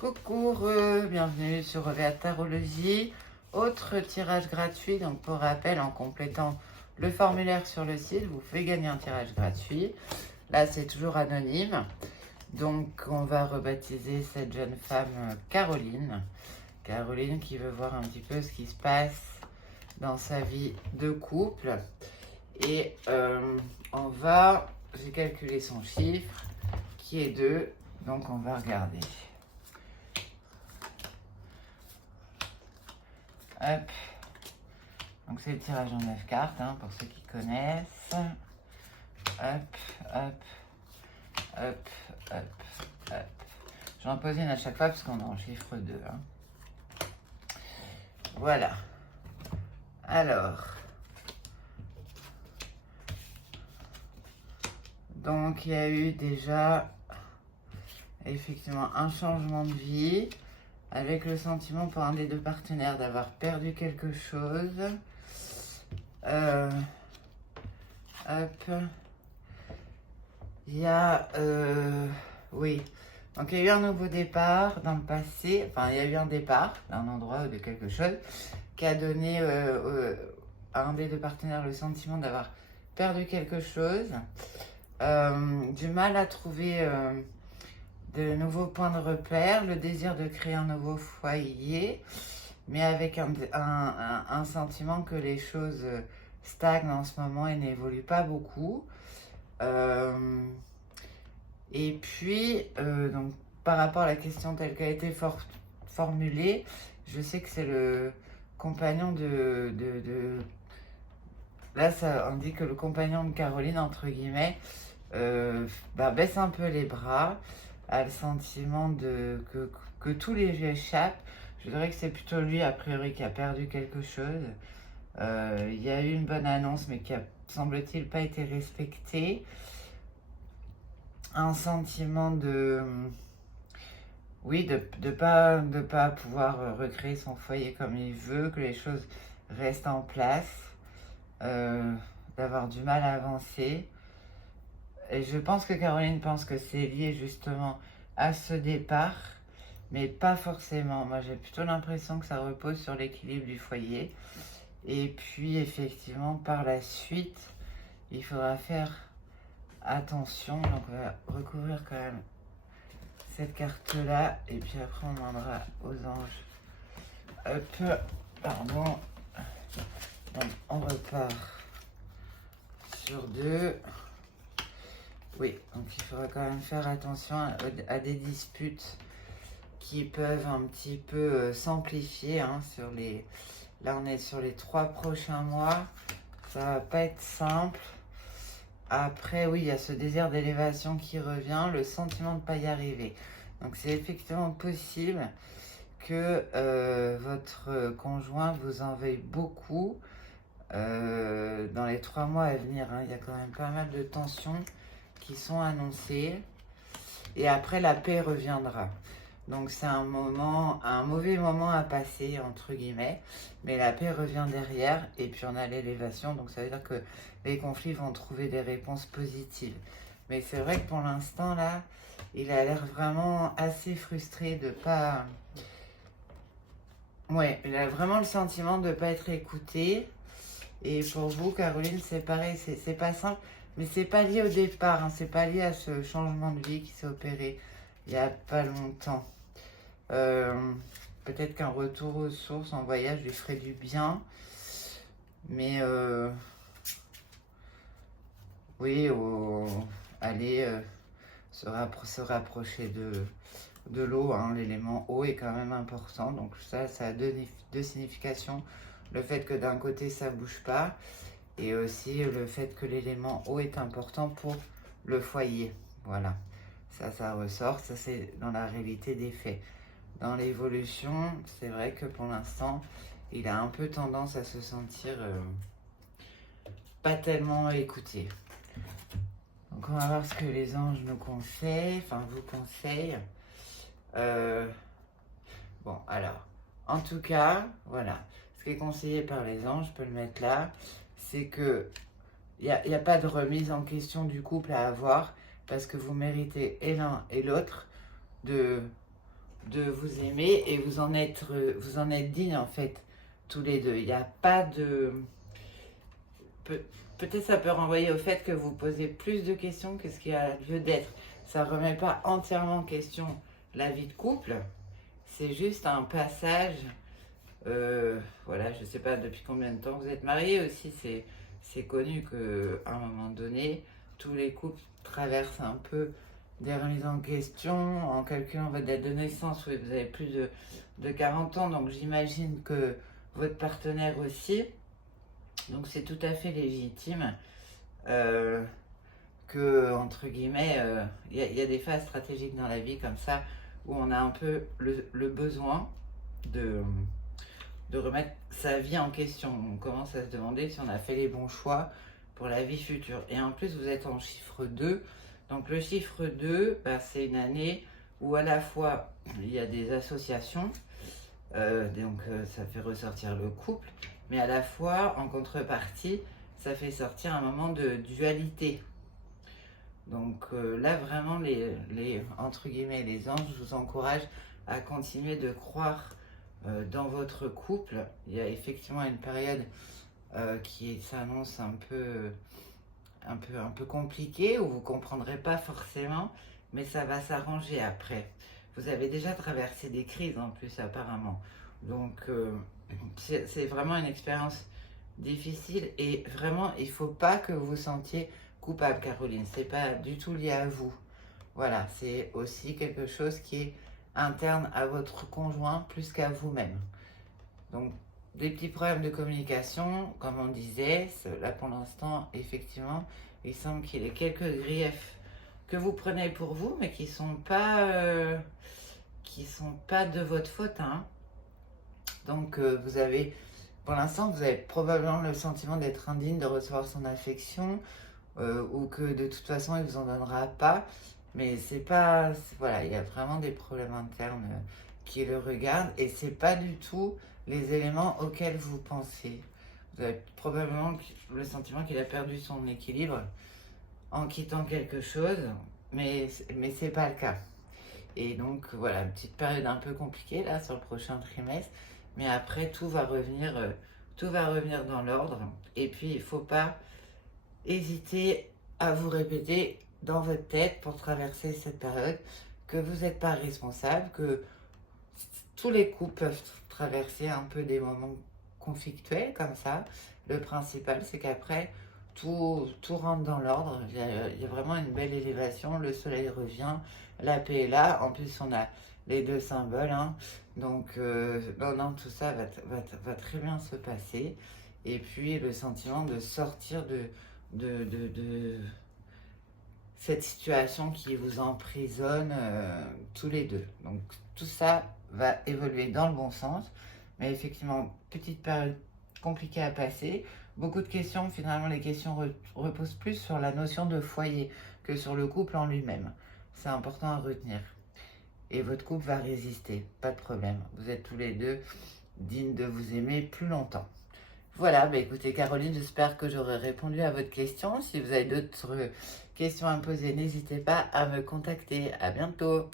Coucou, bienvenue sur Revers Tarologie. Autre tirage gratuit, donc pour rappel, en complétant le formulaire sur le site, vous pouvez gagner un tirage gratuit. Là, c'est toujours anonyme. Donc, on va rebaptiser cette jeune femme Caroline. Caroline qui veut voir un petit peu ce qui se passe dans sa vie de couple. Et j'ai calculé son chiffre qui est 2, donc on va regarder. Hop. Donc c'est le tirage en 9 cartes, hein, pour ceux qui connaissent. Hop, hop, hop, hop, hop. J'en pose une à chaque fois parce qu'on est en chiffre 2. Hein. Voilà. Alors. Donc il y a eu déjà effectivement un changement de vie. Avec le sentiment pour un des deux partenaires d'avoir perdu quelque chose. Hop. Il y a... oui. Donc il y a eu un nouveau départ dans le passé. Enfin, il y a eu un départ d'un endroit ou de quelque chose qui a donné à un des deux partenaires le sentiment d'avoir perdu quelque chose. Du mal à trouver... de nouveaux points de repère, le désir de créer un nouveau foyer, mais avec un sentiment que les choses stagnent en ce moment et n'évoluent pas beaucoup. Et puis, donc, par rapport à la question telle qu'elle a été formulée, je sais que c'est le compagnon Là, ça indique que le compagnon de Caroline, entre guillemets, baisse un peu les bras, a le sentiment que tout lui échappe. Je dirais que c'est plutôt lui, a priori, qui a perdu quelque chose. Il y a eu une bonne annonce, mais qui a, semble-t-il, pas été respectée. Un sentiment oui, de pas pouvoir recréer son foyer comme il veut, que les choses restent en place, d'avoir du mal à avancer. Et je pense que Caroline pense que c'est lié justement à ce départ, mais pas forcément. Moi, j'ai plutôt l'impression que ça repose sur l'équilibre du foyer. Et puis, effectivement, par la suite, il faudra faire attention. Donc, on va recouvrir quand même cette carte-là. Et puis après, on demandera aux anges. Hop, pardon. Donc, on repart sur 2. Oui, donc il faudra quand même faire attention à des disputes qui peuvent un petit peu s'amplifier. Hein, là, on est sur les 3 prochains mois. Ça va pas être simple. Après, oui, il y a ce désir d'élévation qui revient, le sentiment de ne pas y arriver. Donc, c'est effectivement possible que votre conjoint vous en veuille beaucoup dans les 3 mois à venir. Hein, il y a quand même pas mal de tensions qui sont annoncées et après la paix reviendra. Donc c'est un mauvais moment à passer entre guillemets, mais la paix revient derrière et puis on a l'élévation, donc ça veut dire que les conflits vont trouver des réponses positives. Mais c'est vrai que pour l'instant là, il a l'air vraiment assez frustré de pas... Ouais, il a vraiment le sentiment de ne pas être écouté. Et pour vous, Caroline, c'est pareil, c'est pas simple. Mais c'est pas lié au départ, hein, c'est pas lié à ce changement de vie qui s'est opéré il y a pas longtemps. Peut-être qu'un retour aux sources en voyage lui ferait du bien. Mais oui, aller se rapprocher de l'eau, hein, l'élément eau est quand même important. Donc ça a deux significations. Le fait que d'un côté ça bouge pas. Et aussi le fait que l'élément eau est important pour le foyer. Voilà, ça ressort, ça c'est dans la réalité des faits. Dans l'évolution, c'est vrai que pour l'instant, il a un peu tendance à se sentir pas tellement écouté. Donc on va voir ce que les anges nous conseillent, enfin vous conseillent. Bon, alors, en tout cas, voilà, ce qui est conseillé par les anges, je peux le mettre là, c'est que il n'y a pas de remise en question du couple à avoir parce que vous méritez et l'un et l'autre de de vous aimer et vous en êtes dignes en fait, tous les deux. Il n'y a pas de... Peut-être ça peut renvoyer au fait que vous posez plus de questions que ce qui a lieu d'être. Ça ne remet pas entièrement en question la vie de couple, c'est juste un passage. Voilà, je ne sais pas depuis combien de temps vous êtes mariés aussi, c'est connu qu'à un moment donné, tous les couples traversent un peu des remises en question en calculant votre date de naissance. Oui, vous avez plus de 40 ans, donc j'imagine que votre partenaire aussi. Donc c'est tout à fait légitime que, entre guillemets, y a des phases stratégiques dans la vie comme ça où on a un peu le besoin de remettre sa vie en question. On commence à se demander si on a fait les bons choix pour la vie future. Et en plus, vous êtes en chiffre 2. Donc le chiffre 2, bah, c'est une année où à la fois il y a des associations, ça fait ressortir le couple, mais à la fois, en contrepartie, ça fait sortir un moment de dualité. Donc là, vraiment, entre guillemets, les anges, je vous encourage à continuer de croire dans votre couple. Il y a effectivement une période qui s'annonce un peu compliquée, où vous ne comprendrez pas forcément, mais ça va s'arranger après. Vous avez déjà traversé des crises en plus apparemment. Donc c'est vraiment une expérience difficile et vraiment il ne faut pas que vous vous sentiez coupable, Caroline. C'est pas du tout lié à vous. Voilà, c'est aussi quelque chose qui est interne à votre conjoint plus qu'à vous-même. Donc des petits problèmes de communication, comme on disait, là pour l'instant, effectivement, il semble qu'il y ait quelques griefs que vous prenez pour vous, mais qui sont pas de votre faute, hein. Donc vous avez, pour l'instant, vous avez probablement le sentiment d'être indigne de recevoir son affection, ou que de toute façon il vous en donnera pas. Mais c'est pas, voilà, il y a vraiment des problèmes internes qui le regardent et c'est pas du tout les éléments auxquels vous pensez. Vous avez probablement le sentiment qu'il a perdu son équilibre en quittant quelque chose, mais c'est pas le cas. Et donc voilà, une petite période un peu compliquée là sur le prochain trimestre, mais après tout va revenir dans l'ordre. Et puis il faut pas hésiter à vous répéter dans votre tête pour traverser cette période que vous n'êtes pas responsable, que tous les couples peuvent traverser un peu des moments conflictuels comme ça. Le principal, c'est qu'après, tout rentre dans l'ordre. Il y a vraiment une belle élévation. Le soleil revient, la paix est là. En plus, on a les deux symboles, hein. Donc, non, tout ça va très bien se passer. Et puis, le sentiment de sortir de cette situation qui vous emprisonne tous les deux. Donc tout ça va évoluer dans le bon sens, mais effectivement, petite période compliquée à passer. Beaucoup de questions, finalement les questions reposent plus sur la notion de foyer que sur le couple en lui-même. C'est important à retenir. Et votre couple va résister, pas de problème. Vous êtes tous les deux dignes de vous aimer plus longtemps. Voilà, bah écoutez Caroline, j'espère que j'aurai répondu à votre question. Si vous avez d'autres questions à me poser, n'hésitez pas à me contacter. À bientôt.